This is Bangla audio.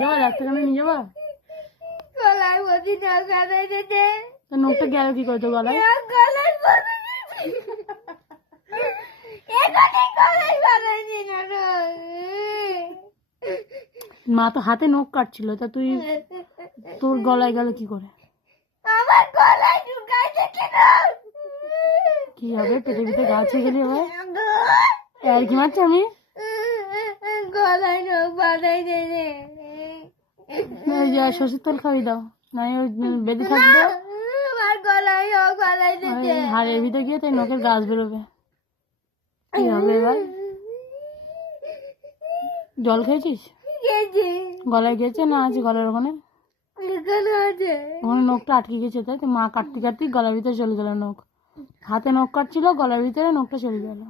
যাবা ডাক্তারখানে নিয়ে যাবা? তো নখটা গেল কি করে তো গলায়? মা তো হাতে নখ কাটছিল, তা তুই তোর গলায় গেল কি করে? কি হবে, পেটে পেটে গা ছেড়ে গেলে হয়? আর কি মারছি আমি? গলায় নখ বাঁধাই দে। সরষের তেল খাওয়াই দাও, না বেঁধে থাকবে। আমার গলায় নখ বাঁধাই দে। হাড়ের ভিতরে গিয়ে তাই নখের গাছ বেরোবে। কি হবে এবার? জল খেয়েছিস? গলায় গেছে না আছে গলার ওখানে? ওখানে নখটা আটকে গেছে, তাই তো মা কাটতে কাটতে গলার ভিতরে চলে গেল নখ। হাতে নখ কাটছিল, গলার ভিতরে নখটা চলে গেল।